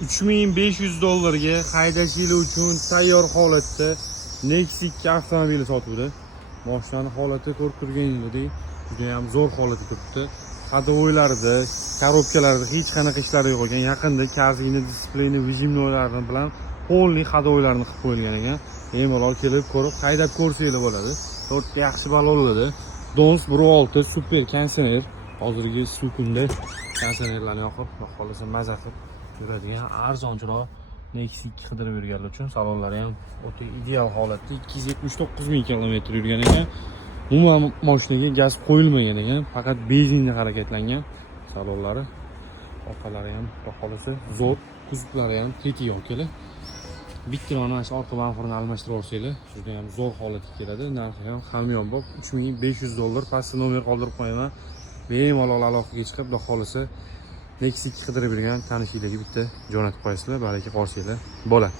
$3500 haydash yili uchun tayyor holatda Nexus 2 avtomobili sotuvda. Mashinani holati ko'rib turganingizdek, juda ham zo'r holatda turibdi. Hadovoylarida, korobkalarida hech qanaqa ishlar yo'q ekan. Yaqinda kazini, displeyni, vijimnoylarni bilan polni hadovoylarni qilib qo'yilgan ekan. Bemalol kelib ko'rib, haydab ko'rsanglar bo'ladi. To'rtta yaxshi balonlarda Dons 1.6 super konditsioner. Hozirgi shu kunda konditsionerlarni yoqib, xohlasa maza qilib yuradigan arzonchiroq Nexus 2 qidirib yurganlar uchun salonlari ham o'ta ideal holatda 279 ming kilometr yurgan ekan. Umuman mashinaga gaz qo'yilmagan ekan, faqat benzinda harakatlangan. Salonlari, orqalari ham xohlasa zo'r, kuzovlari ham tetiy yo'qlar. Bitta mana shu orqa bamperni almashtirib olsanglar, juda ham zo'r holatga keladi. Narxi ham hamyonbop $3500. Pastda nomer qoldirib qo'yaman. Bemalol aloqaga chiqib, xudo xolisa Nexus 2 qidirib yurgan tanishinglarga bitta jo'natib qo'yasizlar, balki qorsanglar bo'ladi.